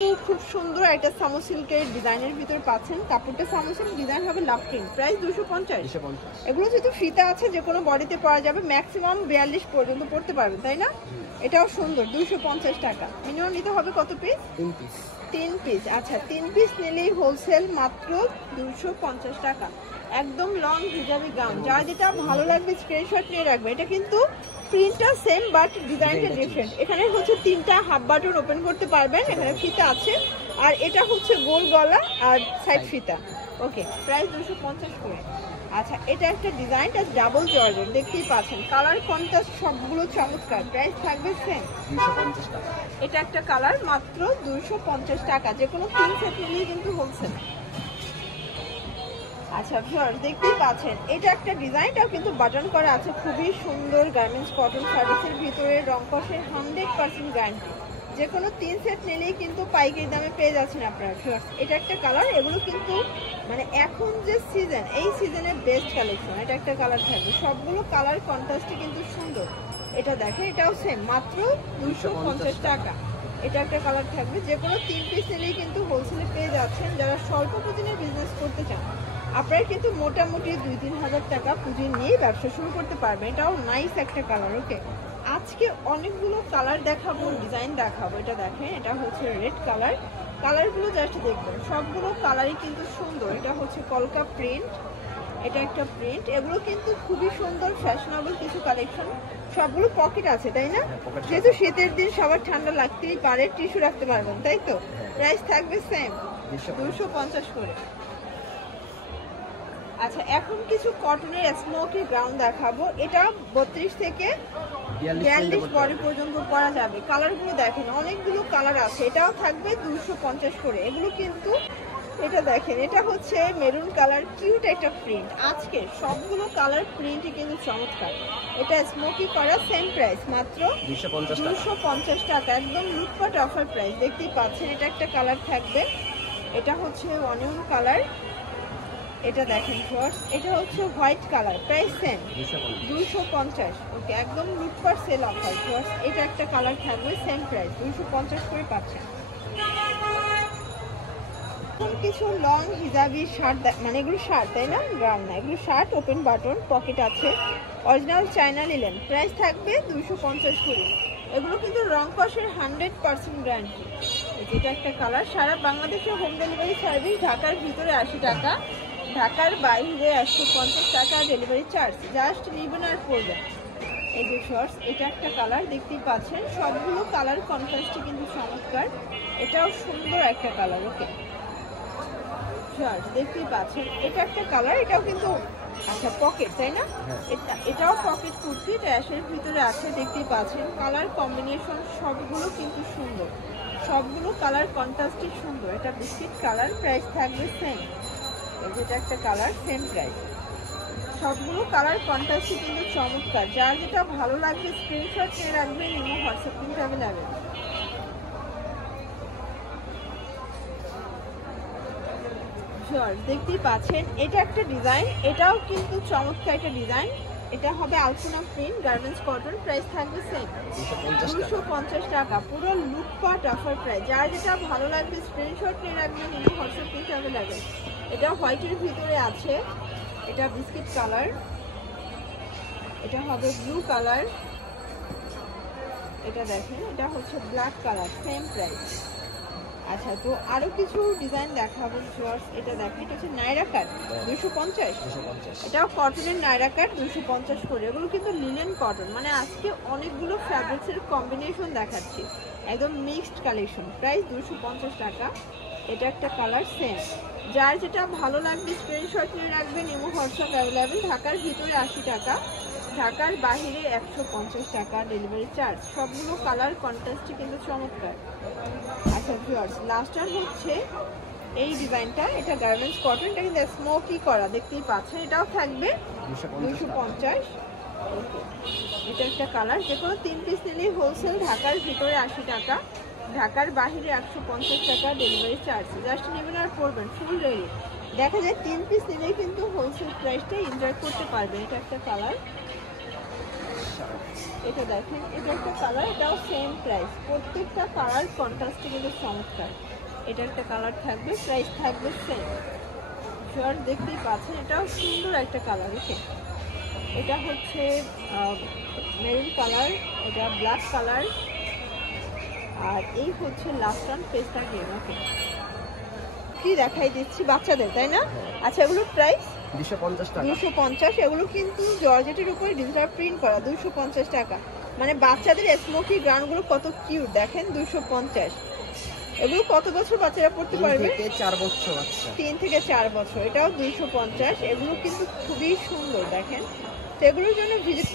খুব সুন্দর একটা সামো সিল্কের ডিজাইনের ভিতর পাচ্ছেন। কাপড়টা সামো সিল্ক, ডিজাইন হবে লাভ প্রিন্ট, প্রাইস 250। এগুলো যেহেতু ফিতা আছে যে কোনো বডিতে পরা যাবে, ম্যাক্সিমাম 42 পর্যন্ত পড়তে পারবেন, তাই না? এটাও সুন্দর, 250 টাকা। মিনিমাম নিতে হবে কত পিস? 3 পিস। আচ্ছা, 3 পিস নিলেই হোলসেল মাত্র 250 টাকা। একদম লং হিজাবি গাউন, যার যেটা ভালো লাগবে স্ক্রিনশট নিয়ে রাখবে। এটা কিন্তু প্রিন্টটা সেম বাট ডিজাইনটা ডিফারেন্ট। এখানে হচ্ছে 3টা হাফ বাটন ওপেন করতে পারবেন, এখানে ফিতা আছে, আর এটা হচ্ছে গোল গলা আর সাইড ফিতা। ওকে, প্রাইস 250 করে। আচ্ছা, এটা একটা ডিজাইনটা ডাবল জর্জেট, দেখতেই পাচ্ছেন, কালার কন্ট্রাস্ট সবগুলো চমৎকার। প্রাইস থাকবে সেম 250 টাকা। এটা একটা কালার, মাত্র 250 টাকা। যে কোনো 3 সেট নিলেই কিন্তু হোলসেল। আচ্ছা ভিউয়ার্স, দেখতেই পাচ্ছেন, এটা একটা ডিজাইনটাও কিন্তু বাটন করা আছে, খুবই সুন্দর গার্মেন্টস কটন ফ্যাব্রিক্সের ভিতরে, রং কষের 100% গ্যারান্টি। যে কোনো 3 সেট নিলেই কিন্তু পাইকারি দামে পেয়ে যাচ্ছেন আপনারা ভিউয়ার্স। এটা একটা কালার, এগুলো কিন্তু মানে এখন যে সিজন, এই সিজনের বেস্ট কালেকশন। এটা একটা কালার থাকবে, সবগুলো কালার কন্ট্রাস্টে কিন্তু সুন্দর। এটা দেখেন, এটাও সেম, মাত্র 250 টাকা। এটা একটা কালার থাকবে। যে কোনো 3 পিস নিলেই কিন্তু হোলসেলে পেয়ে যাচ্ছেন। যারা স্বল্প পুঁজির বিজনেস করতে চান, আপনারা কিন্তু মোটামুটি 2-3 হাজার টাকা পুঁজি নিয়ে ব্যবসা শুরু করতে পারবেন। এটাও নাইস একটা কালার। ওকে, আজকে অনেকগুলো কালার দেখাবো, ডিজাইন দেখাবো। এটা দেখেন, এটা হচ্ছে রেড কালার। কালারগুলো জাস্ট দেখবেন, সবগুলো কালারই কিন্তু সুন্দর। এটা হচ্ছে কলকা প্রিন্ট, এটা একটা প্রিন্ট। এগুলো কিন্তু খুবই সুন্দর ফ্যাশনেবল কিছু কালেকশন। সবগুলো পকেট আছে, তাই না? যেহেতু শীতের দিন সবার ঠান্ডা লাগতেই পারে, টিস্যু রাখতে পারবেন, তাই তো? প্রাইস থাকবে সেম 250 করে। আচ্ছা, এখন কিছু কটনের স্মোকি গ্রাউন্ড দেখাবো। এটা 32 থেকে 42 বডি পর্যন্ত পরা যাবে। কালারগুলো দেখেন, অনেকগুলো কালার আছে। এটাও থাকবে 250 করে। এগুলো কিন্তু, এটা দেখেন, এটা হচ্ছে মেরুন কালার, কিউট একটা প্রিন্ট। আজকে সবগুলো কালার প্রিন্টই কিন্তু চমৎকার। এটা স্মোকি করা, সেম প্রাইস, মাত্র 250 টাকা। একদম লুটপাট অফার প্রাইস, দেখতেই পাচ্ছেন। এটা একটা কালার থাকবে, এটা হচ্ছে অনিয়ন কালার। এটা দেখেন ভিউয়ার্স, এটা হচ্ছে হোয়াইট কালার, প্রাইস সেম 250। ওকে, একদম লুটপাট সেল অফার ভিউয়ার্স। এটা একটা কালার থাকবে, সেম প্রাইস 250 করে পাচ্ছেন। কিছু লং হিজাবি শার্ট, মানে এগুলো শার্ট, তাই না? গ্রাউন্ড না, এগুলো শার্ট, ওপেন বাটন, পকেট আছে, অরিজিনাল চায়না লিলেন। প্রাইস থাকবে 250 করে। এগুলো কিন্তু রং কষের 100% গ্যারান্টি। এটা একটা কালার। সারা বাংলাদেশে হোম ডেলিভারি সার্ভিস। ঢাকার ভিতরে 80 টাকা, ঢাকার বাইরে 150 টাকা ডেলিভারি চার্জ। জাস্ট নেবেন আর পড়বেন। এই যে শর্টস, এটা একটা কালার, দেখতেই পাচ্ছেন। সবগুলো কালার কন্ট্রাস্টে কিন্তু চমৎকার। এটাও সুন্দর একটা কালার। ওকে, দেখতেই পাচ্ছেন, এটা একটা কালার, এটাও কিন্তু আচ্ছা পকেট, তাই না? এটাও পকেট কুর্তি, এটা অ্যাশের ভিতরে আছে, দেখতেই পাচ্ছেন। কালার কম্বিনেশন সবগুলো কিন্তু সুন্দর, সবগুলো কালার কন্ট্রাস্টে সুন্দর। এটা বিস্কিট কালার, প্রাইস থাকবে সেম। এটা একটা কালার, সেম প্রাইস। সবগুলো কালার কন্ট্রাস্টে কিন্তু চমৎকার। যার যেটা ভালো লাগবে স্ক্রিনশট নিয়ে রাখবেন, ইমো হোয়াটসঅ্যাপ কিন্তু অ্যাভেলেবেল। দেখতেই পাচ্ছেন, এটা একটা ডিজাইন, এটাও কিন্তু চমৎকার একটা ডিজাইন। এটা হবে আলপনা প্রিন্ট, গার্মেন্টস কটন, প্রাইস থাকবে সেম 250 টাকা। পুরো লুটপাট অফার প্রাইস। যার যেটা ভালো লাগবে স্ক্রিনশট নিয়ে রাখবেন, ইমো হোয়াটসঅ্যাপ কিন্তু অ্যাভেলেবেল। এটা হোয়াইটের ভিতরে আছে, এটা বিস্কিট কালার, এটা হবে ব্লু কালার, এটা দেখেন, এটা হচ্ছে ব্ল্যাক কালার, সেম প্রাইস। আচ্ছা, তো আরো কিছু ডিজাইন দেখাবো ভিউয়ার্স। এটা দেখেন, এটা হচ্ছে নায়রা কাট, 250। এটাও কটনের নায়রা কাট, 250 করে। এগুলো কিন্তু লিনেন কটন, মানে আজকে অনেকগুলো ফ্যাব্রিক্সের কম্বিনেশন দেখাচ্ছি, একদম মিক্সড কালেকশন। প্রাইস 250 টাকা। এটা একটা কালার, সেম। যার যেটা ভালো লাগবে স্ক্রিনশট নিয়ে রাখবেন, ইমো হোয়াটসঅ্যাপ অ্যাভেলেবেল। ঢাকার ভিতরে 80 টাকা, ঢাকার বাইরে 150 টাকা ডেলিভারি চার্জ। সবগুলো কালার কন্ট্রাস্টে কিন্তু চমৎকার। আচ্ছা ভিউয়ার্স, লাস্টার হচ্ছে এই ডিজাইনটা, এটা গার্মেন্টস কটন, এটা কিন্তু স্মোকি করা, দেখতেই পাচ্ছেন। এটাও থাকবে 250। ওকে, এটা একটা কালার। যে কোনো 3 পিস নিলেই হোলসেল, ঢাকার ভিতরে 80 টাকা, ঢাকার বাইরে 150 টাকা ডেলিভারি চার্জ। জাস্ট নেবেন আর পড়বেন, ফুল রেডি। দেখা যায় 3 পিস নিলেই কিন্তু হোলসেল প্রাইসটা এনজয় করতে পারবেন। এটা একটা কালার, এটা দেখেন, এটা একটা কালার, এটাও সেম প্রাইস। প্রত্যেকটা কালার কন্ট্রাস্টে কিন্তু চমৎকার। এটা একটা কালার থাকবে, প্রাইস থাকবে সেম। শর্ট দেখতেই পাচ্ছেন, এটাও সুন্দর একটা কালার। ওকে, এটা হচ্ছে মেরুন কালার, এটা ব্ল্যাক কালার, আর এই হচ্ছে লাস্ট ওয়ান পেস্তা গ্রিন। ওকে, কি দেখাই দিচ্ছি বাচ্চাদের, তাই না? আচ্ছা, এগুলোর প্রাইস 250 টাকা। 250। এগুলো কিন্তু জর্জেটের উপরে ডিজিটাল প্রিন্ট করা, 250 টাকা। মানে বাচ্চাদের স্মোকি গ্রাউন্ডগুলো কত কিউট দেখেন, 250। এগুলো কত বছর বাচ্চারা পড়তে পারবে? 3 থেকে 4 বছর বাচ্চা। 3 থেকে 4 বছর। এটাও 250। এগুলো কিন্তু খুবই সুন্দর দেখেন। তো এগুলোর জন্য ভিজিট